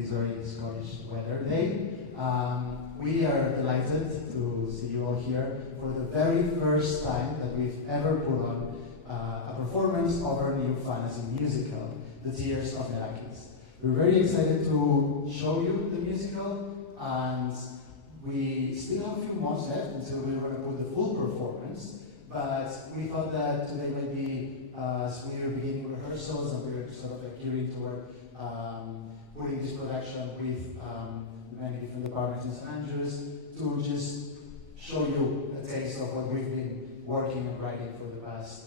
this very Scottish weather day. We are delighted to see you all here for the very first time that we've ever put on a performance of our new fantasy musical, The Tears of Nerakhis. We're very excited to show you the musical, and we still have a few months left until we're going to put the full performance, but we thought that today might be, as we are beginning rehearsals and we're sort of like gearing toward putting this production with many different departments in St. Andrews, to just show you a taste of what we've been working and writing for the past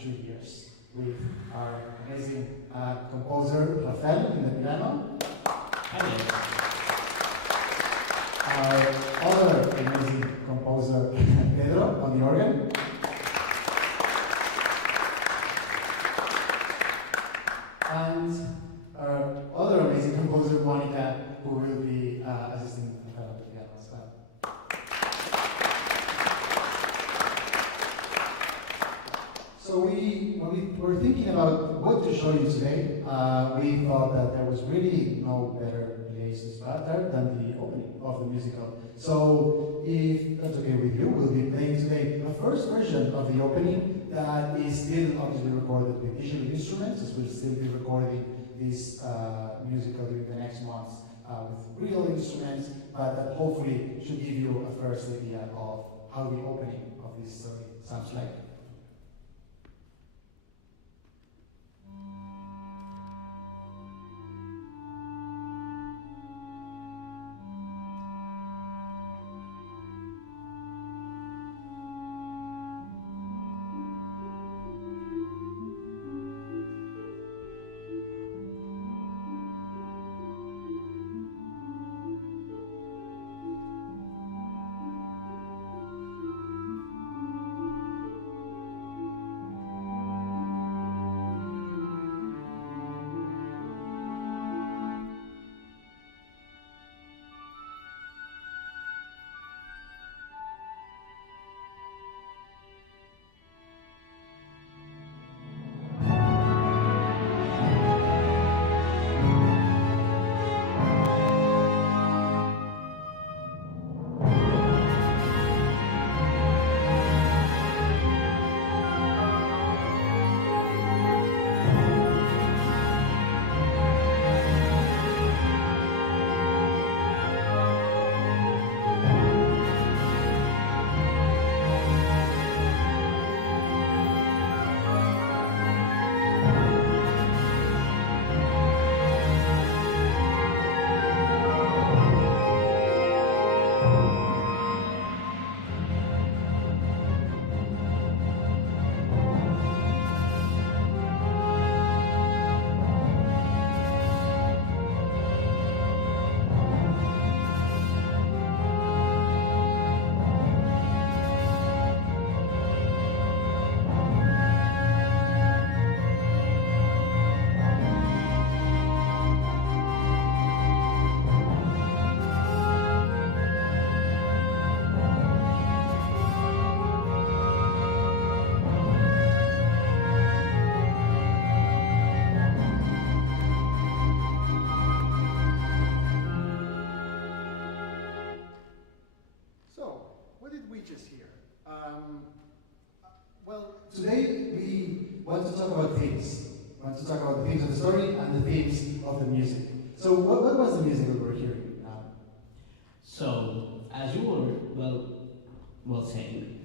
3 years with our amazing composer Rafael in the piano. Our other amazing composer Pedro on the organ. And our other amazing composer Monica, who will be assisting Rafael on the piano as well. So when we were thinking about what to show you today, we thought that there was really no better place to start there than the opening of the musical. So if that's okay with you, we'll be playing today the first version of the opening that is still obviously recorded with digital instruments, as we'll still be recording this musical during the next months with real instruments, but that hopefully should give you a first idea of how the opening of this story sounds like. Well, today we want to talk about themes. We want to talk about the themes of the story and the themes of the music. So what was the music that we're hearing now? So, as you were well saying,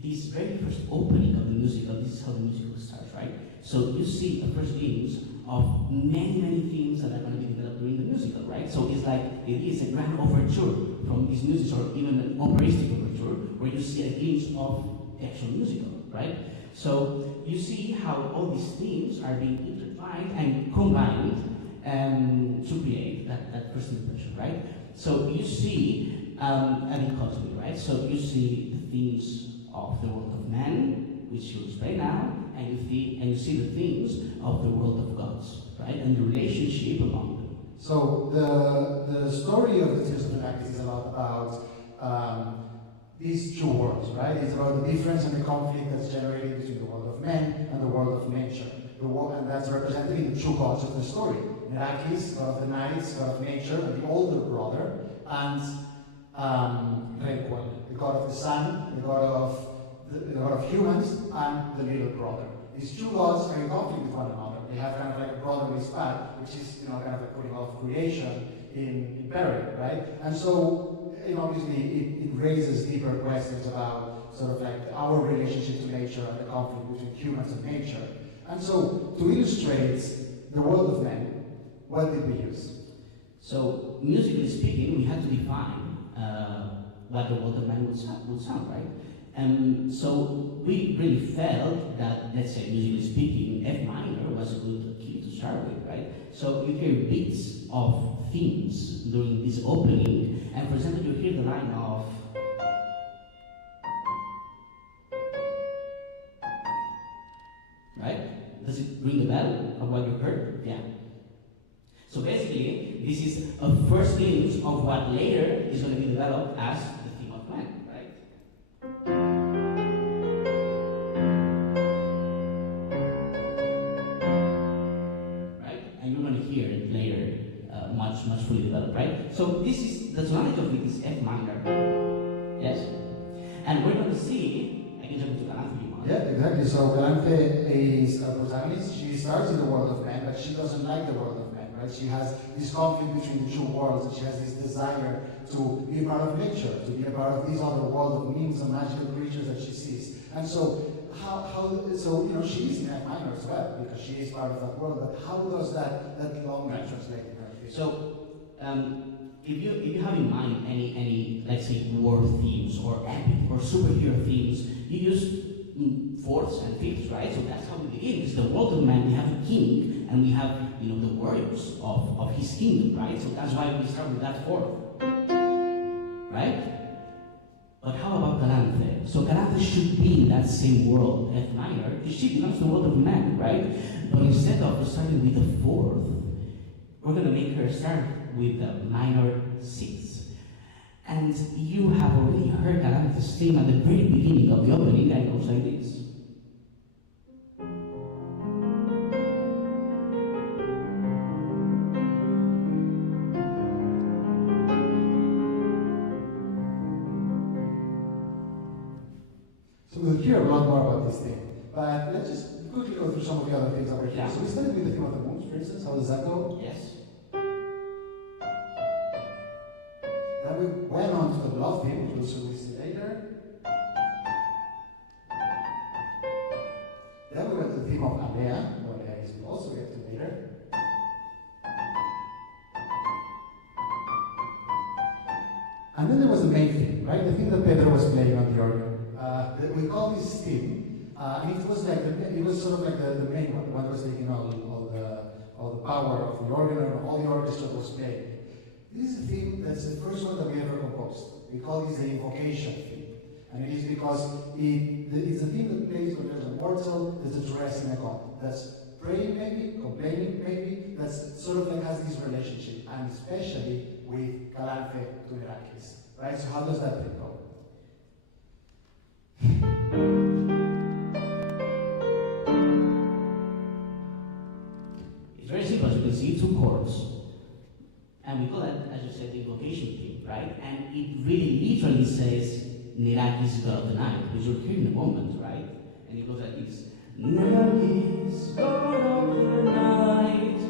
this very first opening of the musical, this is how the musical starts, right? So you see the first glimpse of many themes that are going to be developed during the musical, right? So it's like, it is a grand overture from this musical, or even an operatic overture, where you see a glimpse of the actual musical, right? So you see how all these themes are being intertwined and combined to create that first impression, right? So you see a dichotomy, right? So you see the themes of the world of man, which you explain now, and you see the themes of the world of gods, right? And the relationship among them. So the story of the Tears of Nerakhis is a lot about these two worlds, right? It's about the difference and the conflict that's generated between the world of men and the world of nature. And that's represented in the two gods of the story, Nerakhis, god of the night, god of nature, and the older brother, and Renqual, the god of the sun, the god of humans, and the little brother. These two gods are in conflict with one another. They have kind of like a brotherly spat, which is kind of like putting all of creation in peril, right? And so obviously it raises deeper questions about sort of like our relationship to nature and the conflict between humans and nature. And so to illustrate the world of men, what did we use? So musically speaking, we had to define what the world of man would sound, right? So we really felt that, let's say, musically speaking, F minor was a good key to start with, right? So you hear bits of themes during this opening, and for example, you hear the line of right? Does it ring the bell of what you heard? Yeah. So basically, this is a first glimpse of what later is going to be developed as the theme of man, right? Right? And you're going to hear it later, much fully developed, right? So this is the tonality of it is F minor. Yes? And we're going to see, I can jump into Galante if you want. Yeah, exactly. So Galante is our protagonist. She starts in the world of men, but she doesn't like the world of men. She has this conflict between the two worlds, and she has this desire to be a part of nature, to be a part of this other world of memes and magical creatures that she sees. And so, she is in F minor as well, because she is part of that world, but how does that longing translate in her case? So, if you have in mind any let's say war themes or epic or superhero themes, you use fourths and fifths, right? So that's how we begin. It's the world of man. We have a king, and we have the warriors of his kingdom, right? So that's why we start with that fourth, right? But how about Galante? So Galante should be in that same world, F minor. She becomes the world of man, right? But instead of starting with the fourth, we're gonna make her start with the minor sixth. And you have already heard Galante's theme at the very beginning of the opening, and it goes like this. So we'll hear a lot more about this thing, but let's just quickly go through some of the other things that were here. Yeah. So we started with the theme of the moons, for instance. How does that go? Yes. Then we went on to the love theme, which we'll see later. Then we went to the theme of Alea, or Alea is we'll also get to later. And then there was the main theme, right? The thing that Pedro was playing on the organ. We call this theme, and it was sort of like the main one, the one that was taking all the power of the organ, and all the orchestra was playing. This is a theme that's the first one that we ever composed. We call this the invocation theme. And it is because it's a theme that plays when there's a mortal, there's a dress in a god. That's praying maybe, complaining maybe, that's sort of like has this relationship, and especially with Galante to Nerakhis. Right? So how does that thing go? It's very simple, as you can see, 2 chords. And we call that, as you said, the invocation theme, right? And it really literally says Nerakhis, god of the night, which you'll hear in a moment, right? And it goes like this. Nerakhis, god of the night.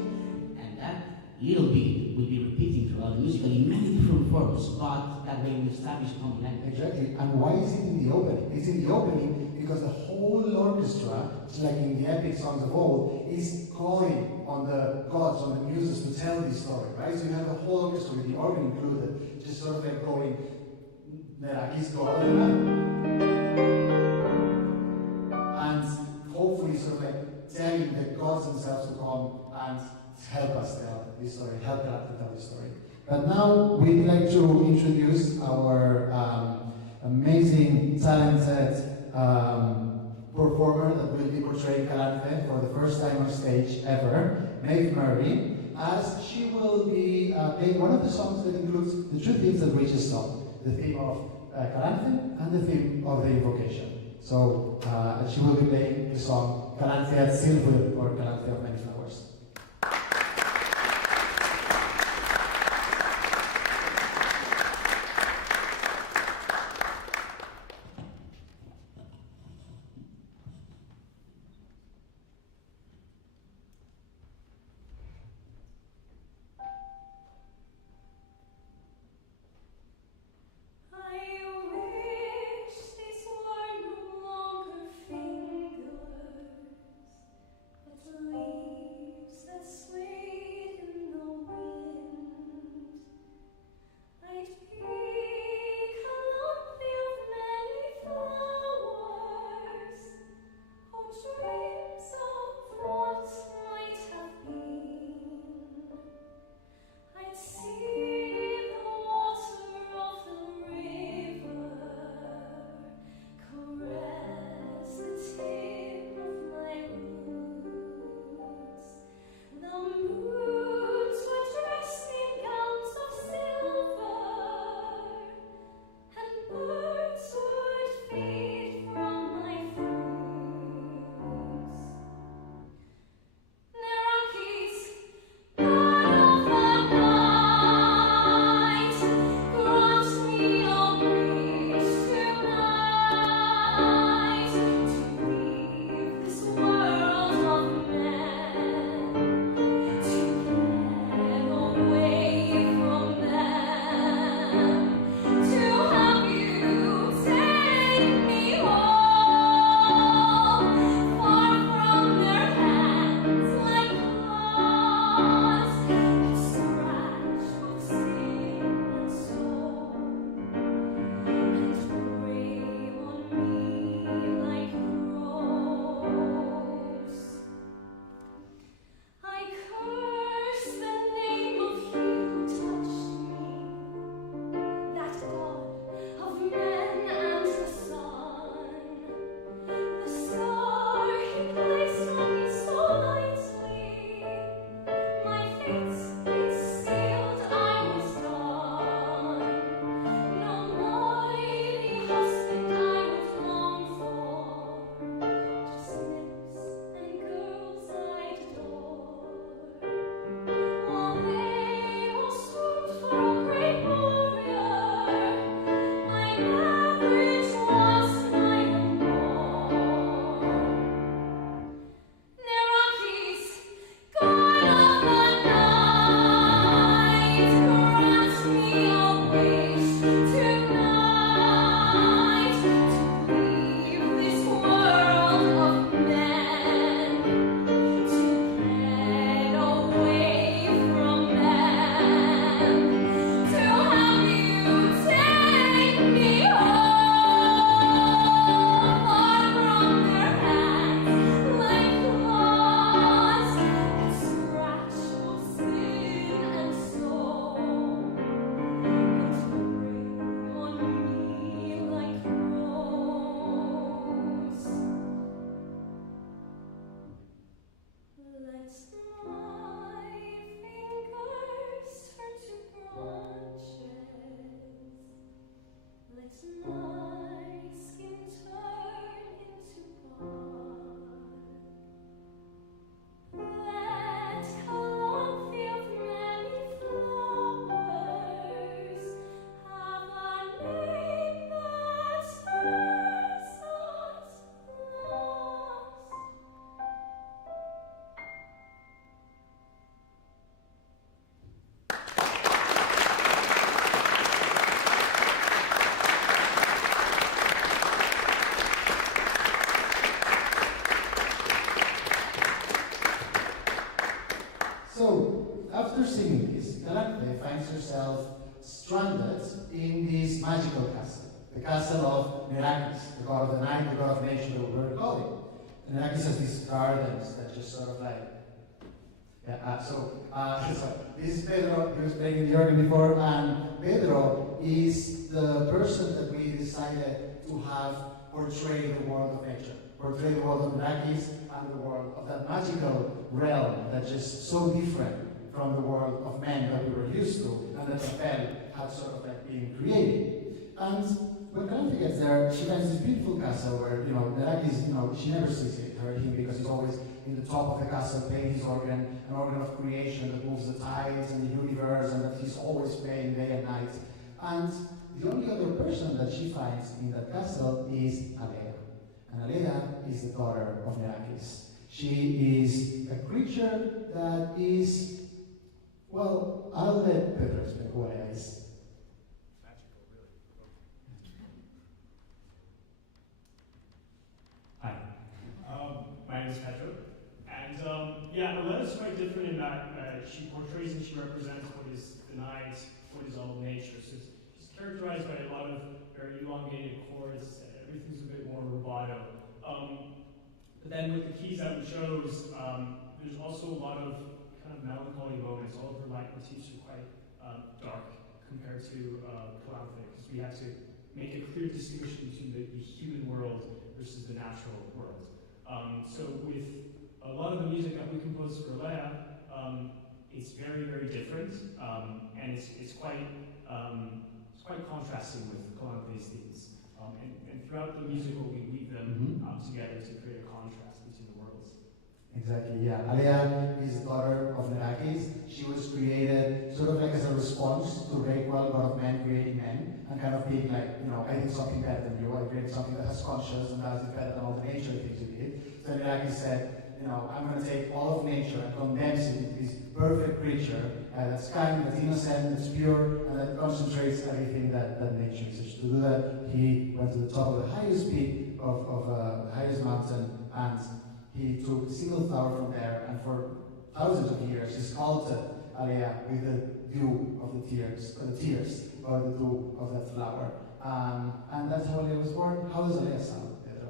And that little bit will be repeating throughout the musical in many different forms, but that way we establish common language. Exactly. And why is it in the opening? It's in the opening because the whole orchestra, just like in the epic songs of old, is calling on the gods, on the muses to tell this story, right? So you have the whole orchestra with the organ included, just sort of like going, Nerakhis, god of the night. And hopefully sort of like telling the gods themselves to come and help us tell this story, help us to tell this story. But now we'd like to introduce our amazing, talented performer that will be portraying Galante for the first time on stage ever, Maeve Murray, as she will be playing one of the songs that includes the 2 themes that we just saw, the theme of Galante and the theme of the invocation. So she will be playing the song Galante at Silver, or Galante of Many Flowers. So, after singing this, Galante finds herself stranded in this magical castle, the castle of Nerakhis, the god of the night, the god of nature that we were calling. And Nerakhis has these gardens that just sort of like, so this is Pedro, he was playing the organ before, and Pedro is the person that we decided to have portray the world of nature, portray the world of Nerakhis and the world of that magical realm that's just so different from the world of men that we were used to, and that Rafael had sort of like been creating. And when Galante gets there, she finds this beautiful castle where, Nerakhis, she never sees him because he's always in the top of the castle playing his organ, an organ of creation that moves the tides and the universe, and that he's always playing day and night. And the only other person that she finds in that castle is Alea. And Alea is the daughter of Nerakhis. She is a creature that is, well, I'll let Pedro explain who Alea is. Hi, my name is Petro, and Alea is quite different in that she portrays and she represents what is the night, what is all nature. So she's characterized by a lot of very elongated chords, everything's a bit more rubato. But then with the keys that we chose, there's also a lot of kind of melancholy moments. All of her leitmotifs are quite dark compared to Calanthe, because we have to make a clear distinction between the human world versus the natural world. So with a lot of the music that we composed for Alea, it's very, very different, and it's quite contrasting with Calanthe's themes. And throughout the musical, we weave them together to create a contrast between the worlds. Exactly, yeah. Alea is the daughter of Nerakhis. She was created sort of like as a response to Rayquel, god of men creating men, and kind of being like, I did something better than you. I created something that has conscience and does it better than all the nature things you did. So Nerakhis said, I'm going to take all of nature and condense it into this perfect creature that's kind, that's innocent, that's pure, and that concentrates everything that nature is. To do that, he went to the top of the highest peak of the highest mountain, and he took a single flower from there, and for thousands of years, he sculpted Alea with the dew of the tears, or the dew of that flower. And that's how Alea was born. How does Alea sound, Pedro?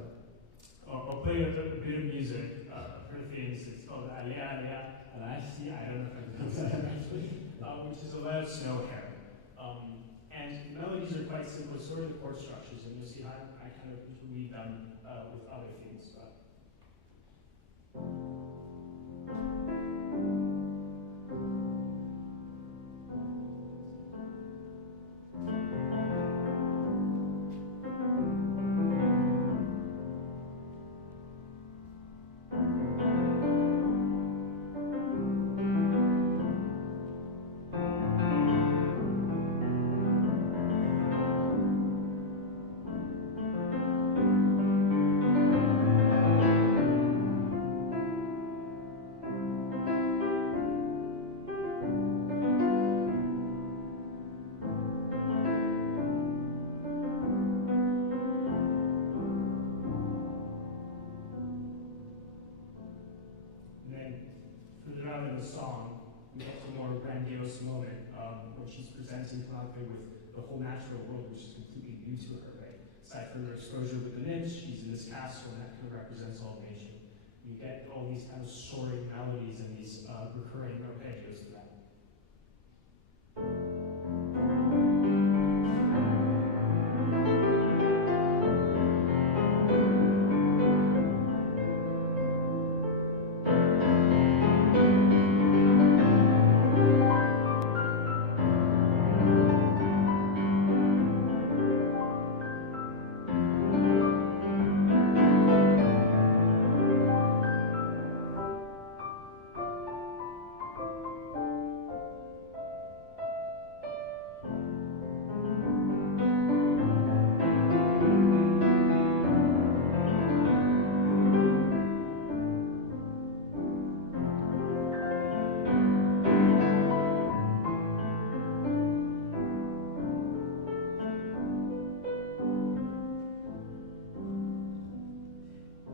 I'll play a bit of music. Her themes, it's called Alea, Alashi, I don't know if I'm pronouncing that correctly, which is Alea's snow hair. And melodies are quite simple, sort of the chord structures, and you'll see how I kind of weave them with other themes. through her exposure with the nymphs. She's in this castle, and that kind of represents all of nature. You get all these kind of soaring melodies and these recurring arpeggios to that.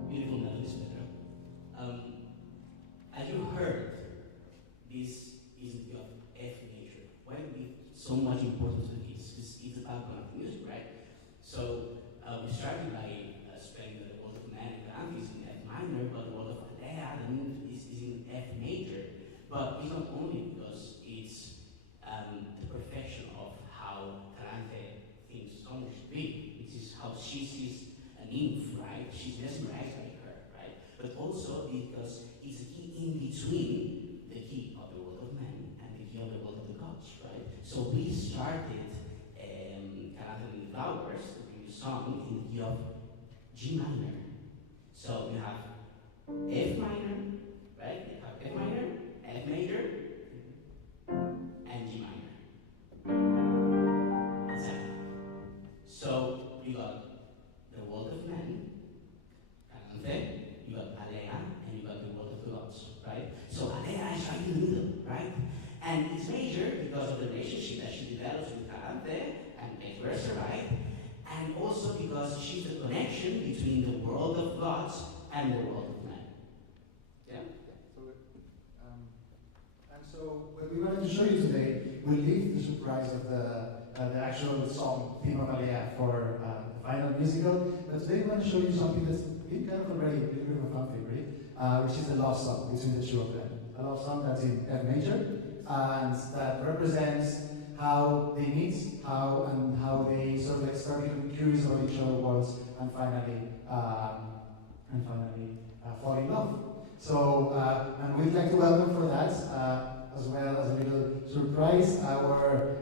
Beautiful melodies, Platero. As you heard, this is the F major. Why do we so much importance to this? Because it's the background of music, right? So we started by spelling the world of man and Dante is in F minor, but the world of Alea is in F major. But it's not only because it's the perfection of how Tarante thinks song should be. It is how she sees a nymph, right? She's mesmerized by her, right? But also because it's a key in between the key of the world of man and the key of the world of the gods, right? So we started Tarante in the Flowers, the previous song, in the key of G minor. So you have F minor, right? You have F minor, F major, and G minor. Exactly. So you got the world of man, Tarante, you got Alea, and you got the world of the gods, right? So Alea is right in the middle, right? And it's major because of the relationship that she develops with Tarante, and vice versa, right? And also because she's the connection between the world of gods and the world of man. Yeah? And so what we wanted to show you today, we'll leave the surprise of the actual song, theme of Alea, for the final musical. But today we want to show you something that's been kind of already a little bit of a fan favorite, which is a love song between the two of them. A love song that's in F major, and that represents how they meet, how they sort of like start becoming curious about each other's worlds, and finally fall in love. So, and we'd like to welcome for that, as well as a little surprise, our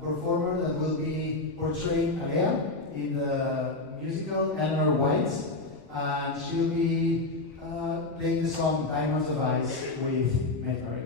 performer that will be portraying Alea in the musical, Eleanor White, and she'll be playing the song Diamonds of Ice with Mayberry.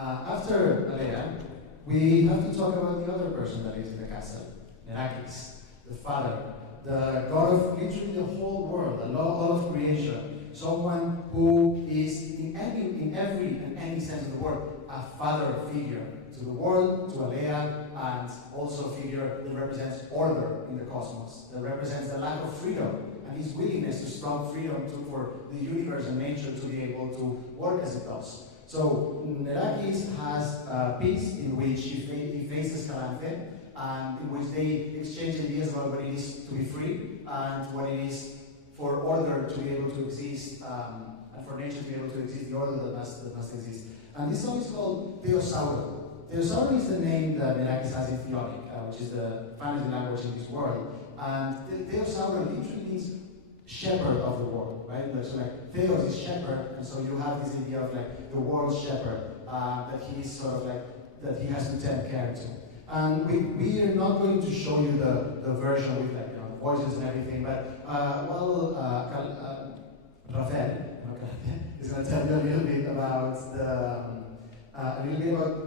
After Alea, we have to talk about the other person that lives in the castle, Nerakhis, the father, the god of literally the whole world, all of creation, someone who is in every and any sense of the word a father figure to the world, to Alea, and also a figure that represents order in the cosmos, that represents the lack of freedom and his willingness to stop freedom for the universe and nature to be able to work as it does. So Nerakhis has a piece in which he faces Calanthe, and in which they exchange ideas about what it is to be free and what it is for order to be able to exist, and for nature to be able to exist, the order that must exist. And this song is called Theosauro. Theosauro is the name that Nerakhis has in Theonic, which is the fantasy language in this world. And Theosauro literally means shepherd of the world, right? So like Theos is shepherd, and so you have this idea of like the world's shepherd, that he is sort of like, that he has to tend care to. And we are not going to show you the version with like, the voices and everything, but Rafael is going to tell you a little bit about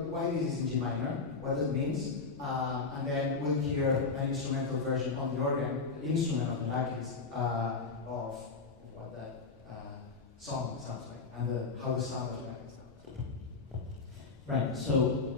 why this is in G minor, what it means, and then we'll hear an instrumental version on the organ, instrument of Nerakhis, of what that song sounds like, and how the sound of Nerakhis sounds. Right, so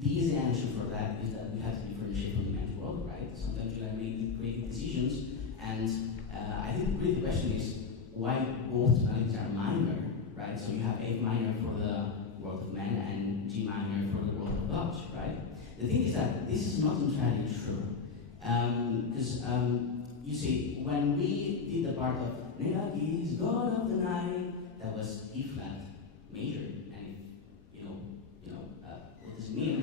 the easy answer for that is that we have to differentiate from the man's world, right? Sometimes you make creative decisions, and I think really the question is why both melodies are minor, right? So you have A minor for the world of man and G minor for the world of gods, right? The thing is that this is not entirely true, because you see, when we did the part of Nerakhis, God of the night, that was E flat major, and what does it mean?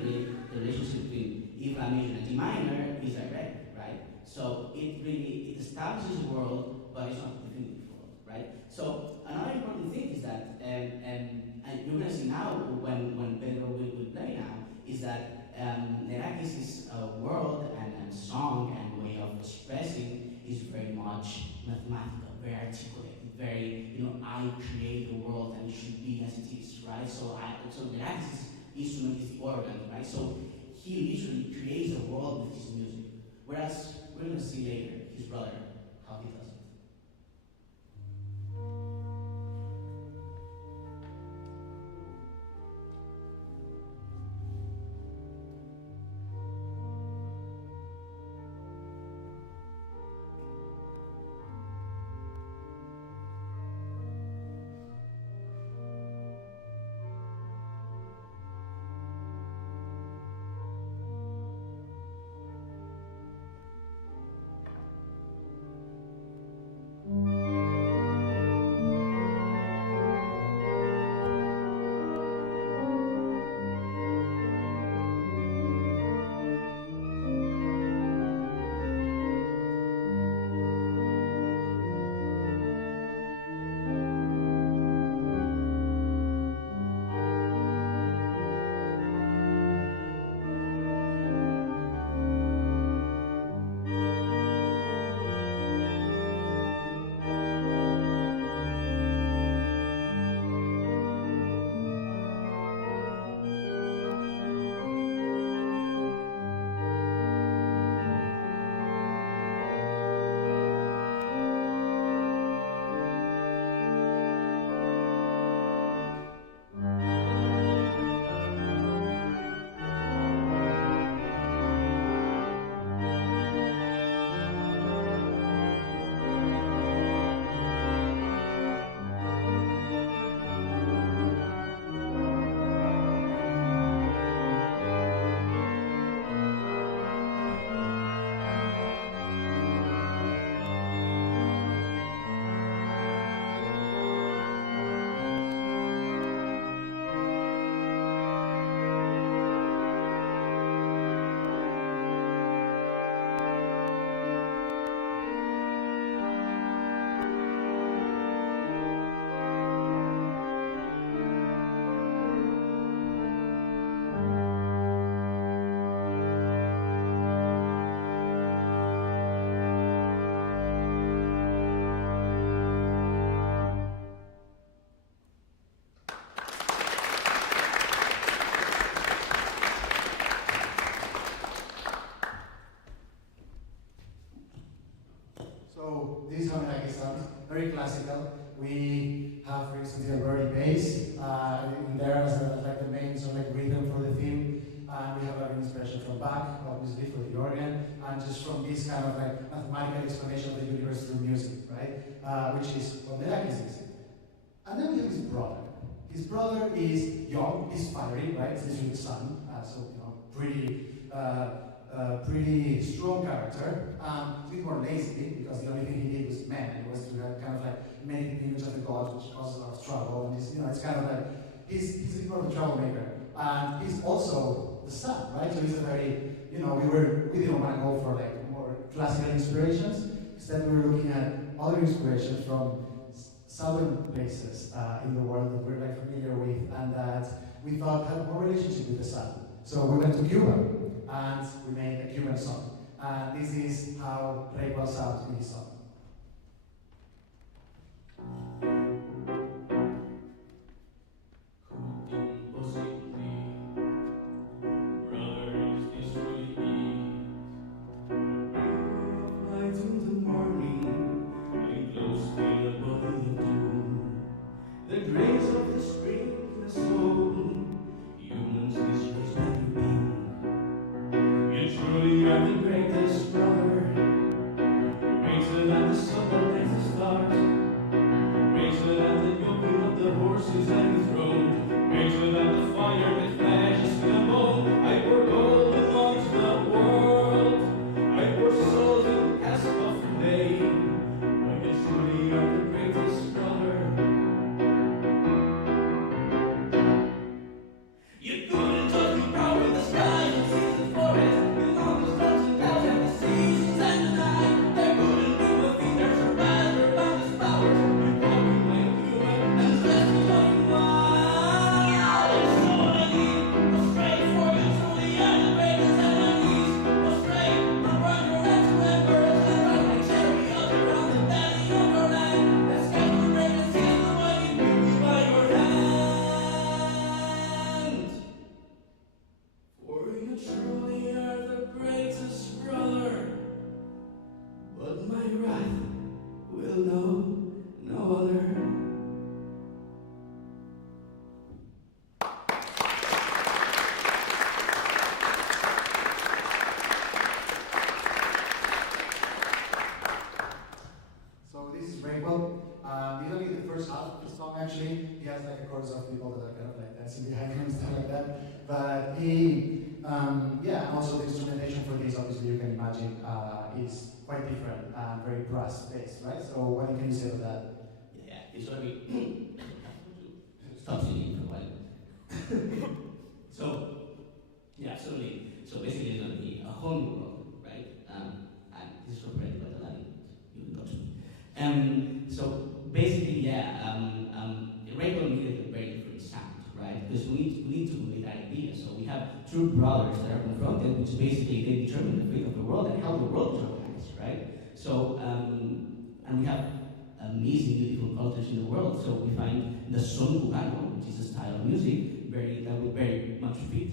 The relationship between E flat major and D minor is direct, right? So it establishes a world, but it's not a definitive world, right? So another important thing is that, and you're going to see now when Pedro will play now, is that Nerakhis' world and song and way of expressing is very much mathematical, very articulated, very, I create the world and it should be as it is, right? So Nerakhis' instrument is the organ, right? So he literally creates a world with his music. Whereas we're going to see later his brother, how he does it. and just from this kind of like mathematical explanation of the universe through music, right? Which is what Nerakhis is. And then we have his brother. His brother is young, he's fiery, right? He's literally the sun, so you know, pretty strong character. A bit more lazy because the only thing he did was men, and it was to kind of like make the image of the gods, which causes a lot of trouble. And he's, you know, it's kind of like he's a bit more of a troublemaker, and he's also the sun, right? So he's a very, you know, we didn't want to go for like more classical inspirations. Instead, we were looking at other inspirations from southern places in the world that we're like familiar with, and that we thought had more relationship with the sun. So we went to Cuba, and we made a Cuban song. And this is how Ray was out in his song. Actually, he has like a chorus of people that are kind of like dancing behind him and stuff like that. But he, yeah, and also the instrumentation for this, obviously, you can imagine, is quite different and very brass based, right? So, what can you say about that? Yeah, it's gonna be. Stop singing for a while. So, yeah, absolutely. So, basically, it's gonna be a whole new world, right? And this is operated by the line. You can touch me. So, basically, yeah. Rainbow needed a very different sound, right? Because we need to relate that idea. So we have two brothers that are confronted, which basically they determine the fate of the world and how the world is organized, right? So, and we have amazing, beautiful cultures in the world. So we find the son cubano, which is a style of music, that would very much fit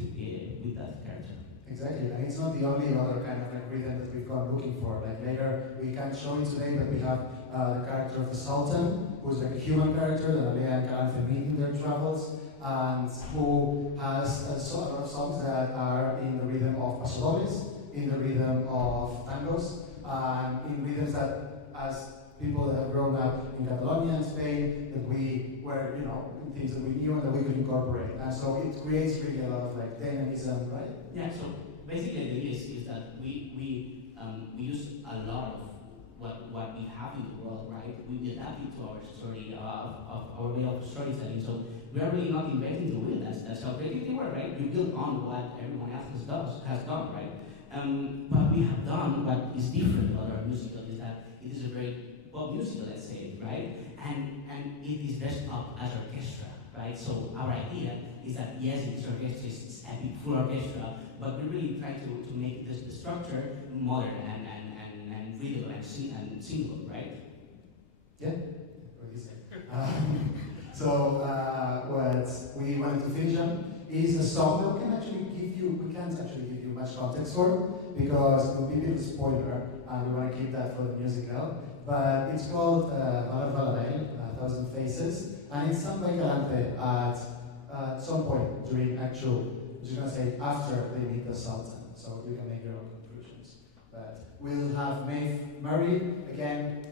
with that character. Exactly, and it's not the only other kind of like rhythm that we've gone looking for. Like later, we can't show it today, but we have the character of the Sultan, who's like a human character that Alea and Calanthe meet in their travels, and who has a lot of songs that are in the rhythm of pasodobles, in the rhythm of tangos, in rhythms that, as people that have grown up in Catalonia and Spain, that we were, you know, things that we knew and that we could incorporate. And so it creates really a lot of like dynamism, right? Yeah, so basically the idea is that we use a lot of what we have in the world, right? We adapt it to our story, of our way of storytelling. So we are really not inventing the wheel. That's how creative they were, right? We build on what everyone else has done, right? But we have done what is different about our musical is that it is a very pop musical, let's say, right? And it is dressed up as orchestra, right? So our idea is that yes, it's orchestra, it's epic, full orchestra, but we're really trying to make the structure modern and readable and singable, right? Yeah, what do you say? What we wanted to finish on is a song that we can't actually give you much context for because it will be a bit of a spoiler and we want to keep that for the musical. But it's called Valar Valadel, 1,000 Faces, and it's sung by Calanthe at some point during actual, I'm just going to say after they meet the Sultan, so you can make your own conclusions. But we'll have Maeve Murray again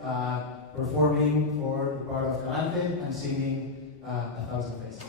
performing for the part of Galante and singing A Thousand Faces.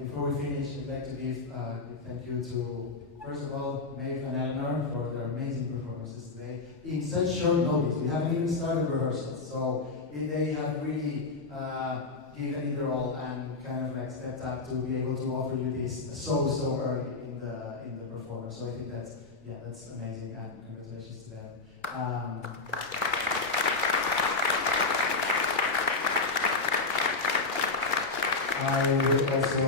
Before we finish, I'd like to give a thank you to, first of all, Maeve and Eleanor for their amazing performances today. In such short notice, we haven't even started rehearsals, so they have really given it their all and kind of like stepped up to be able to offer you this so early in the performance. So I think that's amazing, and congratulations to them. I would also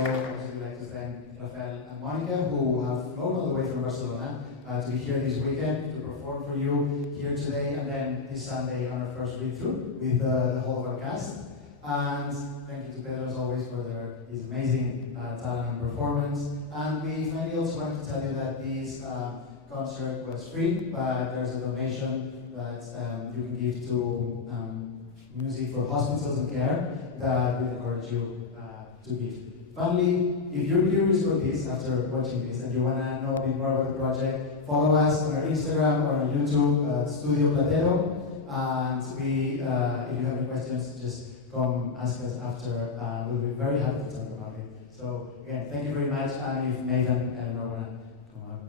like to thank Rafael and Monica, who have flown all the way from Barcelona to be here this weekend to perform for you here today and then this Sunday on our first read-through with the whole of our cast. And thank you to Pedro as always for his amazing talent and performance. And we finally also wanted to tell you that this concert was free, but there's a donation that you can give to Music for Hospitals and Care that we encourage you to give. Finally, if you're curious about this after watching this and you want to know a bit more about the project, follow us on our Instagram or on YouTube, Studio Platero. And if you have any questions, just come ask us after. We'll be very happy to talk about it. So again, thank you very much. And if Nathan and Eleanor want to come up,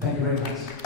thank you very much.